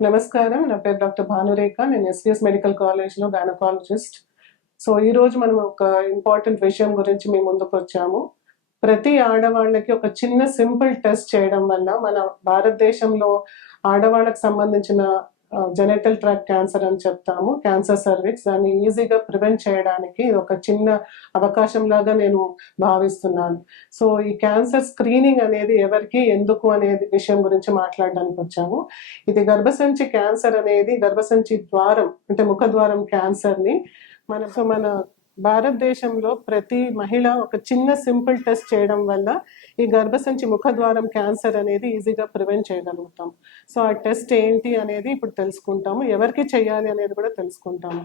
నమస్కారం. నా పేరు డాక్టర్ భానురేఖ. నేను ఎస్‌విఎస్ మెడికల్ కాలేజ్‌లో గైనకాలజిస్ట్. ఈరోజు మనం ఒక ఇంపార్టెంట్ విషయం గురించి మీ ముందుకొచ్చాము. ప్రతి ఆడవాళ్ళకి ఒక చిన్న సింపుల్ టెస్ట్ చేయడం వల్ల మన భారతదేశంలో ఆడవాళ్ళకి సంబంధించిన జెనిటల్ ట్రాక్ట్ క్యాన్సర్ అని చెప్తాము. Cancer cervix. దాన్ని ఈజీగా ప్రివెంట్ చేయడానికి ఒక చిన్న అవకాశంలాగా నేను భావిస్తున్నాను. ఈ క్యాన్సర్ స్క్రీనింగ్ అనేది ఎవరికి, ఎందుకు అనేది విషయం గురించి మాట్లాడడానికి వచ్చాము. ఇది గర్భసంచి క్యాన్సర్ అనేది గర్భసంచి ద్వారం అంటే ముఖద్వారం క్యాన్సర్‌ని మన భారతదేశంలో ప్రతి మహిళ ఒక చిన్న సింపుల్ టెస్ట్ చేయడం వల్ల ఈ గర్భసంచి ముఖద్వారం క్యాన్సర్ అనేది ఈజీగా ప్రివెంట్ చేయగలుగుతాం. ఆ టెస్ట్ ఏంటి అనేది ఇప్పుడు తెలుసుకుంటాము. ఎవరికి చేయాలి అనేది కూడా తెలుసుకుంటాము.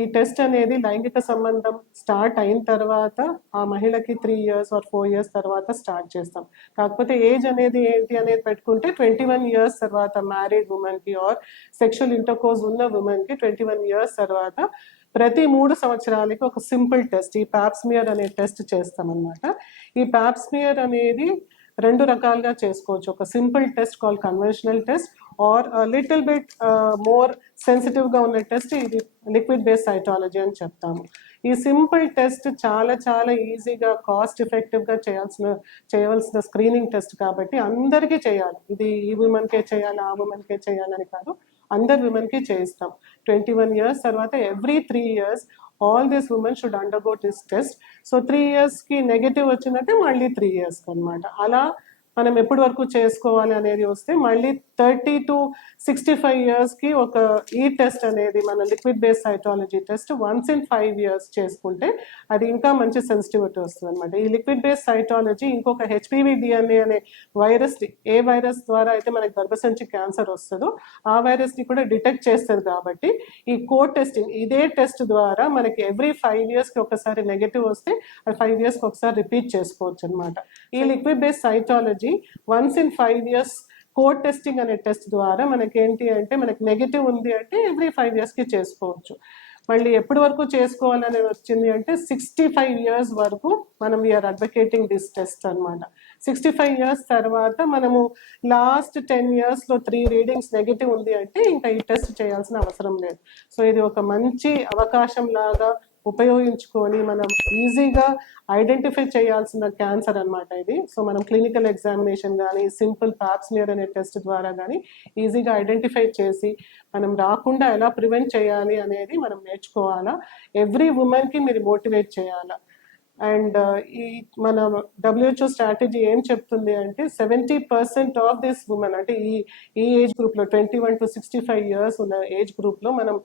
ఈ టెస్ట్ అనేది లైంగిక సంబంధం స్టార్ట్ అయిన తర్వాత ఆ మహిళకి 3 years or 4 years తర్వాత స్టార్ట్ చేస్తాం. కాకపోతే ఏజ్ అనేది ఏంటి అనేది పెట్టుకుంటే 21 years తర్వాత మ్యారీడ్ ఉమెన్కి ఆర్ సెక్షువల్ ఇంటర్కోర్స్ ఉన్న ఉమెన్కి 21 years తర్వాత ప్రతి 3 సంవత్సరాలకి ఒక సింపుల్ టెస్ట్, ఈ పాప్స్మియర్ అనే టెస్ట్ చేస్తామన్నమాట. ఈ పాప్స్మియర్ అనేది 2 రకాలుగా చేసుకోవచ్చు. ఒక simple test call conventional test or little bit more సెన్సిటివ్గా ఉన్న టెస్ట్ ఇది లిక్విడ్ బేస్డ్ సైటాలజీ అని చెప్తాము. ఈ సింపుల్ టెస్ట్ చాలా చాలా ఈజీగా కాస్ట్ ఎఫెక్టివ్గా చేయవలసిన స్క్రీనింగ్ టెస్ట్ కాబట్టి అందరికీ చేయాలి. ఇది ఈ ఉమెన్కే చేయాలి, ఆ ఉమెన్కే చేయాలని కాదు, అందరు విమెన్కి చేయిస్తాం. 21 years తర్వాత every 3 years all these women should undergo this test. 3 yearsకి నెగటివ్ వచ్చినట్టే మళ్ళీ 3 yearsకి అనమాట. అలా మనం ఎప్పటి వరకు చేసుకోవాలి అనేది వస్తే మళ్ళీ 30 to 65 yearsకి ఒక ఈ టెస్ట్ అనేది మన liquid based cytology test once in 5 years చేసుకుంటే అది ఇంకా మంచి సెన్సిటివిటీ వస్తుంది అనమాట. ఈ లిక్విడ్ బేస్డ్ సైటాలజీ ఇంకొక HPV DNA అనే వైరస్, ఏ వైరస్ ద్వారా అయితే మనకి గర్భసంచి క్యాన్సర్ వస్తుందో ఆ వైరస్ని కూడా డిటెక్ట్ చేస్తుంది కాబట్టి ఈ కోడ్ టెస్టింగ్ ఇదే టెస్ట్ ద్వారా మనకి ఎవ్రీ 5 yearsకి ఒకసారి నెగటివ్ వస్తే అది 5 yearsకి ఒకసారి రిపీట్ చేసుకోవచ్చు అనమాట. ఈ liquid based cytology once in 5 years code testing అనే టెస్ట్ ద్వారా మనకి ఏంటి అంటే మనకి నెగిటివ్ ఉంది అంటే ఎవ్రీ 5 yearsకి చేసుకోవచ్చు. మళ్ళీ ఎప్పటి వరకు చేసుకోవాలని వచ్చింది అంటే 65 years వరకు మనం వీఆర్ అడ్వకేటింగ్ దిస్ టెస్ట్ అనమాట. 65 years తర్వాత మనము లాస్ట్ 10 yearsలో 3 readings నెగిటివ్ ఉంది అంటే ఇంకా ఈ టెస్ట్ చేయాల్సిన అవసరం లేదు. ఇది ఒక మంచి అవకాశం లాగా ఉపయోగించుకొని మనం ఈజీగా ఐడెంటిఫై చేయాల్సిన క్యాన్సర్ అనమాట ఇది. మనం క్లినికల్ ఎగ్జామినేషన్ కానీ సింపుల్ పాప్స్మియర్ అనే టెస్ట్ ద్వారా కానీ ఈజీగా ఐడెంటిఫై చేసి మనం రాకుండా ఎలా ప్రివెంట్ చేయాలి అనేది మనం నేర్చుకోవాలా. ఎవ్రీ ఉమెన్కి మీరు మోటివేట్ చేయాలా. అండ్ ఈ మన WHO స్ట్రాటజీ ఏం చెప్తుంది అంటే 70% ఆఫ్ దిస్ ఉమెన్ అంటే ఈ ఏజ్ గ్రూప్లో 21 to 65 years ఉన్న ఏజ్ గ్రూప్లో మనం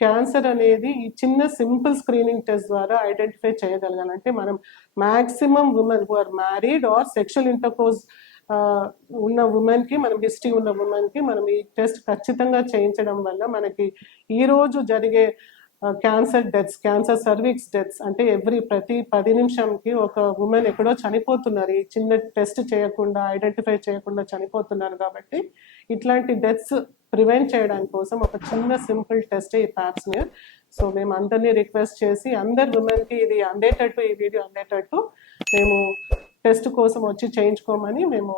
క్యాన్సర్ అనేది ఈ చిన్న సింపుల్ స్క్రీనింగ్ టెస్ట్ ద్వారా ఐడెంటిఫై చేయగలగాలంటే మనం maximum women who are married or sexual intercourse ఉన్న ఉమెన్కి, మనం హిస్టరీ ఉన్న ఉమెన్కి మనం ఈ టెస్ట్ ఖచ్చితంగా చేయించడం వల్ల మనకి ఈరోజు జరిగే cancer deaths, cancer cervix deaths అంటే ప్రతి 10 నిమిషంకి ఒక ఉమెన్ ఎక్కడో చనిపోతున్నారు. ఈ చిన్న టెస్ట్ చేయకుండా, ఐడెంటిఫై చేయకుండా చనిపోతున్నారు. కాబట్టి ఇట్లాంటి డెత్స్ ప్రివెంట్ చేయడానికి కోసం ఒక చిన్న సింపుల్ టెస్ట్ ఈ పాప్స్మియర్. మేము అందరినీ రిక్వెస్ట్ చేసి అందరు ఉమెన్కి ఇది అందేటట్టు, ఈ వీడియో అందేటట్టు మేము టెస్ట్ కోసం వచ్చి చేయించుకోమని మేము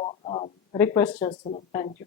రిక్వెస్ట్ చేస్తున్నాం. Thank you.